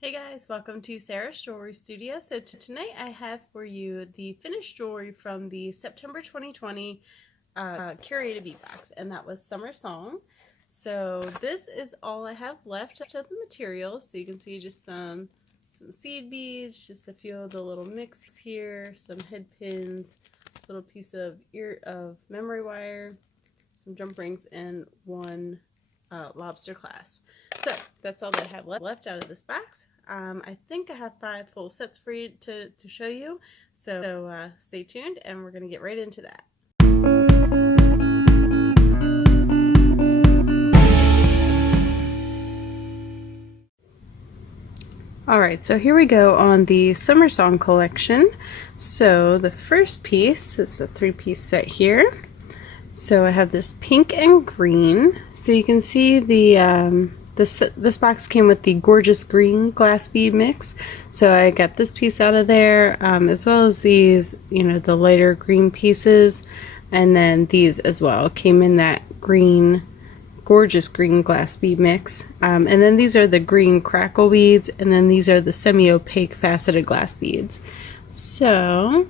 Hey guys, welcome to Sarah's Jewelry Studio. So tonight I have for you the finished jewelry from the September 2020 Curated Bead box, and that was Summer Song. So this is all I have left of the materials. So you can see just some seed beads, just a few of the little mix here, some head pins, little piece of memory wire, some jump rings, and one lobster clasp. So that's all that I have left out of this box. I think I have 5 full sets for you to show you. So stay tuned and we're going to get right into that. Alright, so here we go on the Summer Song collection. So the first piece is a 3-piece set here. So I have this pink and green. So you can see this box came with the gorgeous green glass bead mix. So I got this piece out of there, as well as these, the lighter green pieces. And then these as well came in that gorgeous green glass bead mix. And then these are the green crackle beads, and then these are the semi-opaque faceted glass beads. So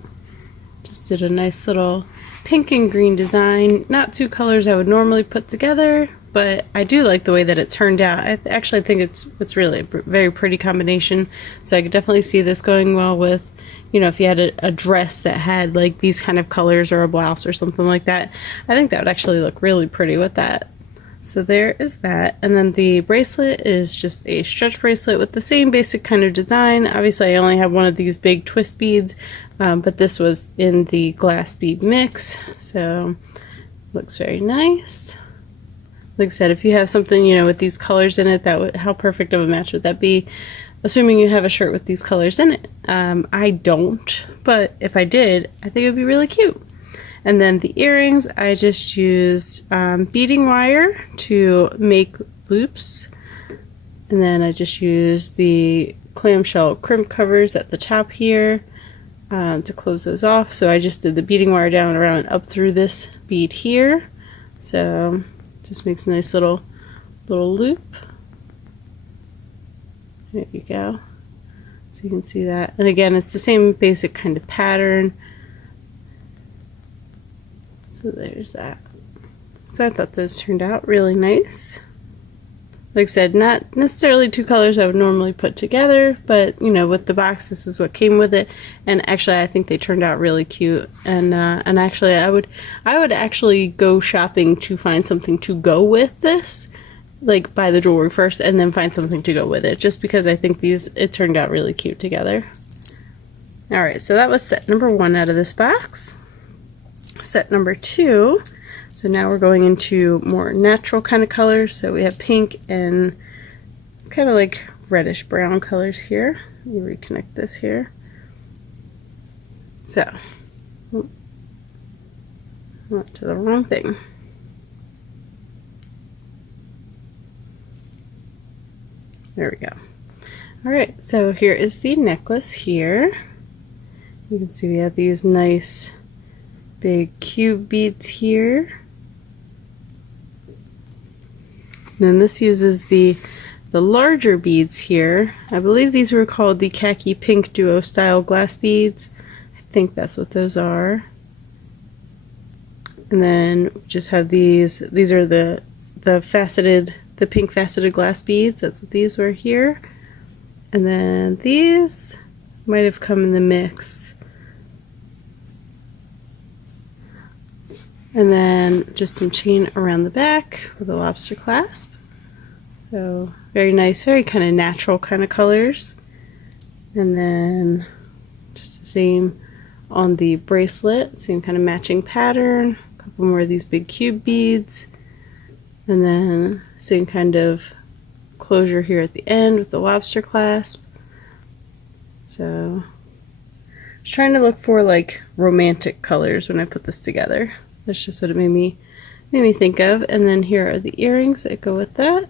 just did a nice little pink and green design. Not 2 colors I would normally put together, but I do like the way that it turned out. I actually think it's really a very pretty combination. So I could definitely see this going well with, if you had a dress that had like these kind of colors or a blouse or something like that. I think that would actually look really pretty with that. So there is that. And then the bracelet is just a stretch bracelet with the same basic kind of design. Obviously I only have one of these big twist beads, but this was in the glass bead mix, so looks very nice. Like I said, if you have something, with these colors in it, how perfect of a match would that be? Assuming you have a shirt with these colors in it. I don't, but if I did, I think it would be really cute. And then the earrings, I just used beading wire to make loops. And then I just used the clamshell crimp covers at the top here to close those off. So I just did the beading wire down and around up through this bead here. So just makes a nice little loop. There you go. So you can see that. And again, it's the same basic kind of pattern. So there's that. So I thought those turned out really nice. Like I said, not necessarily 2 colors I would normally put together, but with the box, this is what came with it. And actually, I think they turned out really cute. And actually, I would actually go shopping to find something to go with this, like buy the jewelry first and then find something to go with it, just because I think it turned out really cute together. All right, so that was set number 1 out of this box. Set number 2. So now we're going into more natural kind of colors. So we have pink and kind of like reddish brown colors here. Let me reconnect this here. So, went to the wrong thing. There we go. All right, so here is the necklace here. You can see we have these nice big cube beads here. Then this uses the larger beads here. I believe these were called the khaki pink duo style glass beads. I think that's what those are. And then we just have these are the pink faceted glass beads. That's what these were here. And then these might have come in the mix. And then just some chain around the back with a lobster clasp. So very nice, very kind of natural kind of colors. And then just the same on the bracelet, same kind of matching pattern. A couple more of these big cube beads. And then same kind of closure here at the end with the lobster clasp. So I was trying to look for like romantic colors when I put this together. That's just what it made me think of. And then here are the earrings that go with that.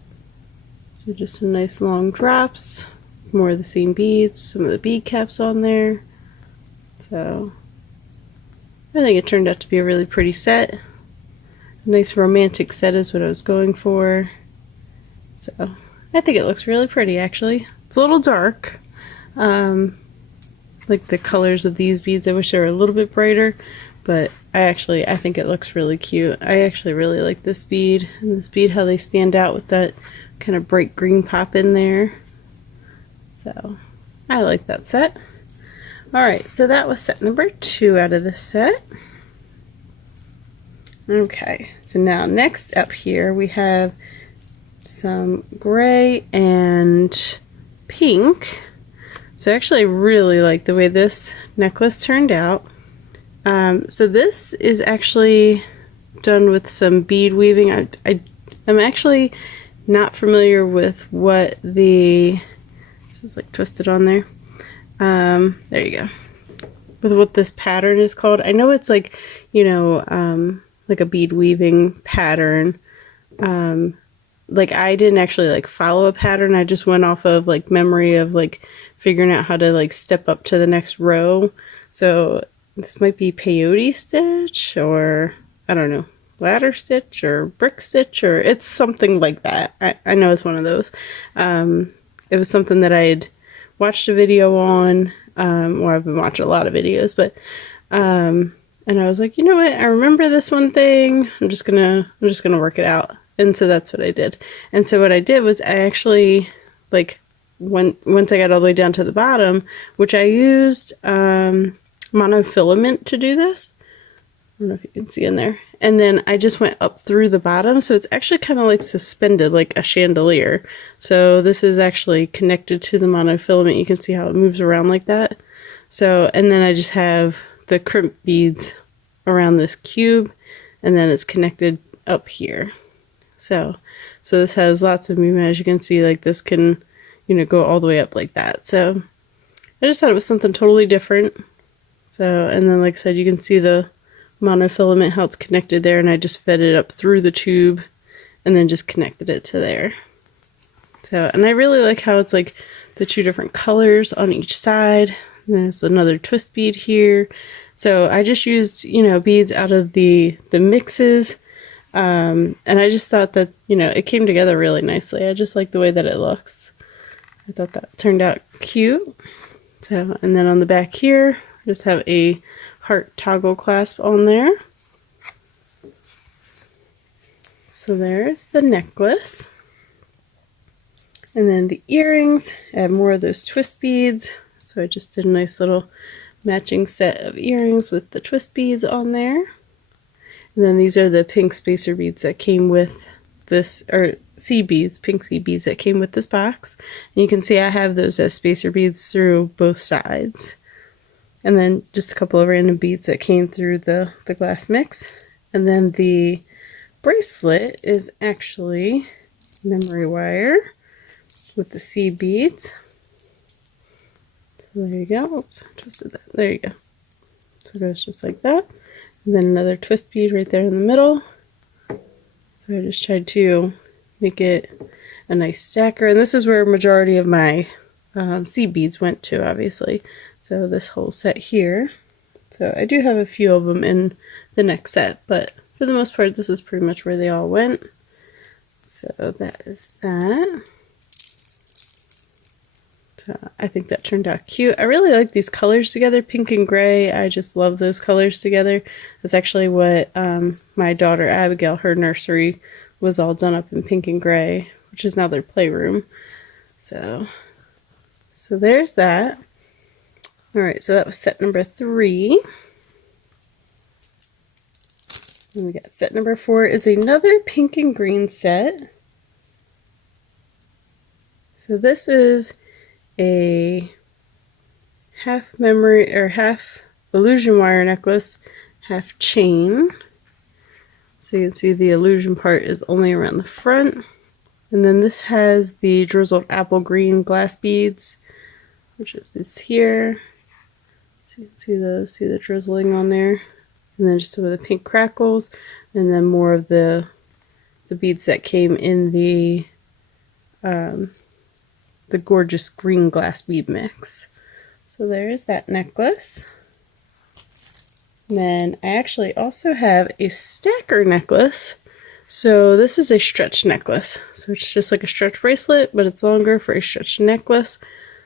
So just some nice long drops, more of the same beads, some of the bead caps on there. So I think it turned out to be a really pretty set. A nice romantic set is what I was going for. So I think it looks really pretty actually. It's a little dark. Like the colors of these beads, I wish they were a little bit brighter, but I think it looks really cute. I actually really like this bead, and this bead, how they stand out with that kind of bright green pop in there. So I like that set. Alright, so that was set number 2 out of this set. Okay, so now next up here we have some gray and pink. So I actually really like the way this necklace turned out. So this is actually done with some bead weaving. I'm actually not familiar with what this is like twisted on there. There you go. With what this pattern is called. I know it's like, you know, like a bead weaving pattern. Like I didn't actually like follow a pattern. I just went off of like memory of like figuring out how to like step up to the next row. So this might be peyote stitch, or I don't know, ladder stitch or brick stitch, or it's something like that. I know it's one of those. It was something that I had watched a video on, or I've been watching a lot of videos, but and I was like, you know what, I remember this one thing. I'm just gonna work it out. And so that's what I did. And so what I did was I actually, like, once I got all the way down to the bottom, which I used monofilament to do this. I don't know if you can see in there. And then I just went up through the bottom, so it's actually kind of like suspended, like a chandelier. So this is actually connected to the monofilament. You can see how it moves around like that. So, and then I just have the crimp beads around this cube, and then it's connected up here. So this has lots of movement. As you can see, like this can, you know, go all the way up like that. So I just thought it was something totally different. So, and then like I said, you can see the monofilament, how it's connected there, and I just fed it up through the tube and then just connected it to there. So, and I really like how it's like the 2 different colors on each side. And there's another twist bead here. So I just used, you know, beads out of the mixes. And I just thought that, you know, it came together really nicely. I just like the way that it looks. I thought that turned out cute. So, and then on the back here, I just have a heart toggle clasp on there. So there's the necklace. And then the earrings, I have more of those twist beads. So I just did a nice little matching set of earrings with the twist beads on there. And then these are the pink spacer beads that came with this, or seed beads, pink seed beads that came with this box. And you can see I have those as spacer beads through both sides. And then just a couple of random beads that came through the glass mix. And then the bracelet is actually memory wire with the seed beads. So there you go. Oops, I twisted that. There you go. So it goes just like that. And then another twist bead right there in the middle. So I just tried to make it a nice stacker. And this is where a majority of my seed beads went to, obviously. So this whole set here. So I do have a few of them in the next set, but for the most part, this is pretty much where they all went. So that is that. So I think that turned out cute. I really like these colors together, pink and gray. I just love those colors together. That's actually what my daughter Abigail, her nursery was all done up in pink and gray, which is now their playroom. So there's that. All right, so that was set number 3. And we got set number 4 is another pink and green set. So this is a half memory or half illusion wire necklace, half chain. So you can see the illusion part is only around the front. And then this has the drizzled apple green glass beads, which is this here. So you can see those, see the drizzling on there. And then just some of the pink crackles, and then more of the beads that came in the gorgeous green glass bead mix. So there's that necklace. And then I actually also have a stacker necklace So this is a stretch necklace. So it's just like a stretch bracelet, but it's longer for a stretch necklace.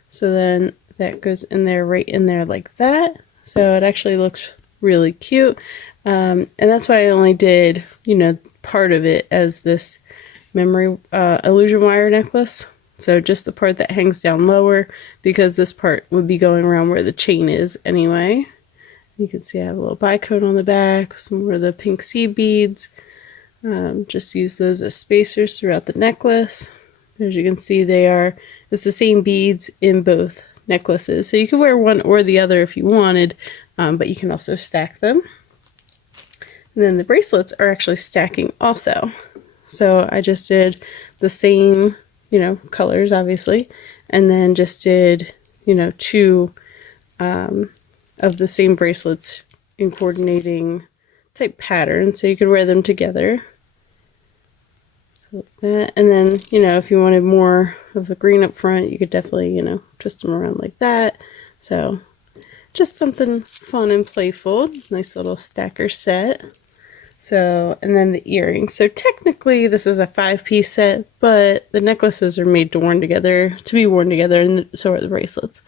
So then that goes in there, right in there like that. So it actually looks really cute. And that's why I only did, you know, part of it as this memory illusion wire necklace. So just the part that hangs down lower, because this part would be going around where the chain is anyway. You can see I have a little bicone on the back, some more of the pink seed beads. Just use those as spacers throughout the necklace. As you can see, it's the same beads in both necklaces. So you can wear one or the other if you wanted, but you can also stack them. And then the bracelets are actually stacking also. So I just did the same, you know, colors obviously, and then just did, you know, two of the same bracelets in coordinating type pattern, so you could wear them together. So like that. And then, you know, if you wanted more of the green up front, you could definitely, you know, twist them around like that. So just something fun and playful. Nice little stacker set. So, and then the earrings. So technically this is a 5-piece set, but the necklaces are made to be worn together, and so are the bracelets.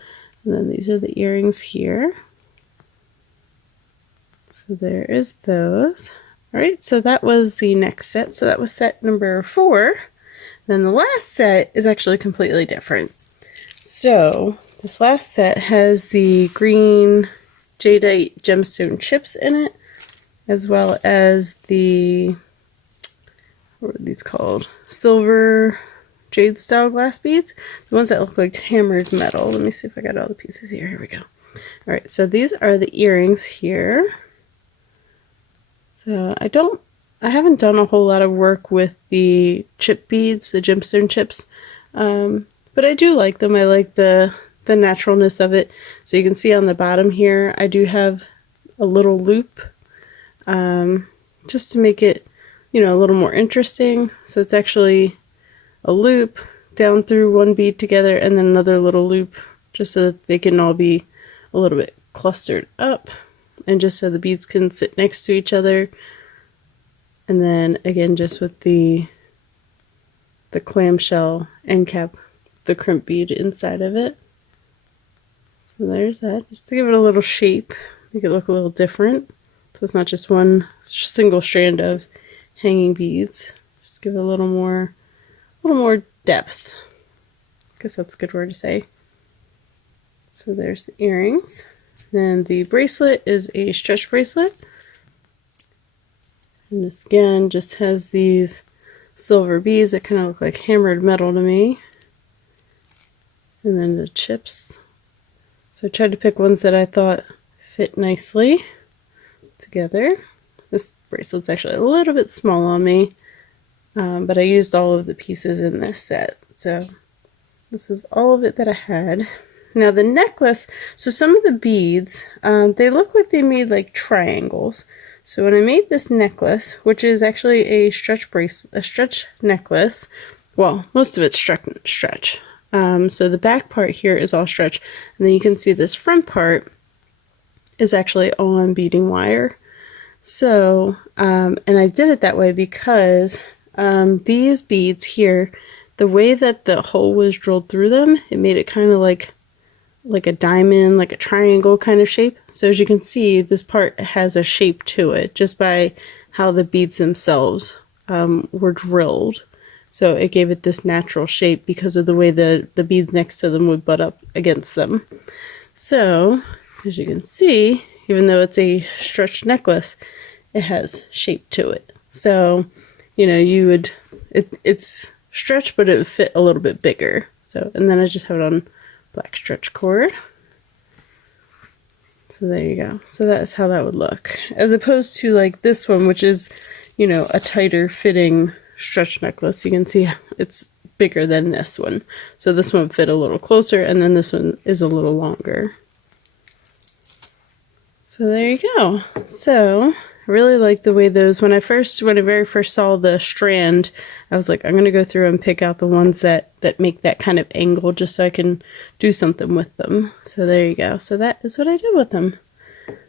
And then these are the earrings here. So there is those. All right, so that was the next set. So that was set number 4. Then the last set is actually completely different. So this last set has the green jadeite gemstone chips in it, as well as the, what are these called? Silver jade style glass beads. The ones that look like hammered metal. Let me see if I got all the pieces here. Here we go. All right, so these are the earrings here. So I haven't done a whole lot of work with the chip beads, the gemstone chips, but I do like them. I like the naturalness of it. So you can see on the bottom here, I do have a little loop, just to make it, you know, a little more interesting. So it's actually a loop down through one bead together, and then another little loop, just so that they can all be a little bit clustered up, and just so the beads can sit next to each other. And then again, just with the clamshell end cap, the crimp bead inside of it. So there's that, just to give it a little shape, make it look a little different. So it's not just one single strand of hanging beads. Just give it a little more depth. I guess that's a good word to say. So there's the earrings. Then the bracelet is a stretch bracelet. And this again just has these silver beads that kind of look like hammered metal to me. And then the chips. So I tried to pick ones that I thought fit nicely together. This bracelet's actually a little bit small on me, but I used all of the pieces in this set. So this was all of it that I had. Now the necklace, so some of the beads, they look like they made like triangles. So when I made this necklace, which is actually a stretch necklace, well, most of it's stretch. So the back part here is all stretch, and then you can see this front part is actually on beading wire. So, and I did it that way because these beads here, the way that the hole was drilled through them, it made it kind of like a diamond, like a triangle kind of shape. So as you can see, this part has a shape to it just by how the beads themselves were drilled. So it gave it this natural shape because of the way the beads next to them would butt up against them. So as you can see, even though it's a stretched necklace, it has shape to it. So, you know, it's stretched, but it would fit a little bit bigger. So, and then I just have it on black stretch cord. So there you go. So that's how that would look. As opposed to like this one, which is, you know, a tighter fitting stretch necklace. You can see it's bigger than this one. So this one fit a little closer, and then this one is a little longer. So there you go. So I really like the way those, when I very first saw the strand, I was like, I'm going to go through and pick out the ones that make that kind of angle just so I can do something with them. So there you go. So that is what I did with them.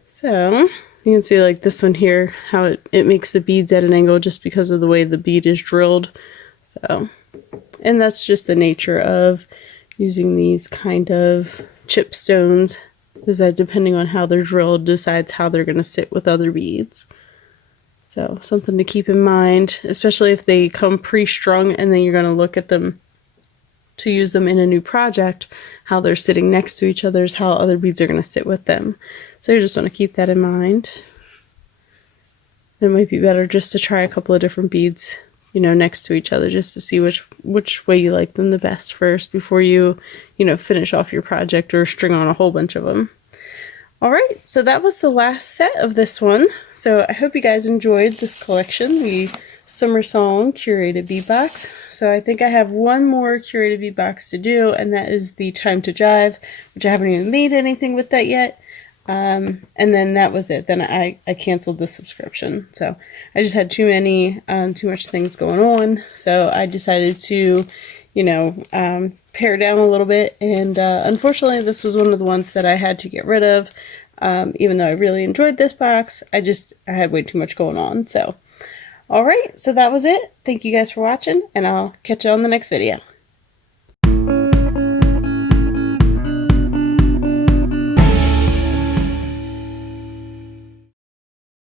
So You can see like this one here, how it makes the beads at an angle just because of the way the bead is drilled. So, and that's just the nature of using these kind of chip stones, is that depending on how they're drilled decides how they're going to sit with other beads. So something to keep in mind, especially if they come pre-strung and then you're going to look at them to use them in a new project, how they're sitting next to each other is how other beads are going to sit with them. So you just want to keep that in mind. It might be better just to try a couple of different beads, you know, next to each other, just to see which way you like them the best first before you finish off your project or string on a whole bunch of them. Alright, so that was the last set of this one. So I hope you guys enjoyed this collection, the Summer Song Curated Bead Box. So I think I have one more Curated Bead Box to do, and that is the Time to Jive, which I haven't even made anything with that yet. And then that was it. Then I canceled the subscription. So I just had too much things going on. So I decided to, pare down a little bit. And unfortunately, this was one of the ones that I had to get rid of. Even though I really enjoyed this box, I had way too much going on. So, alright, so that was it. Thank you guys for watching, and I'll catch you on the next video.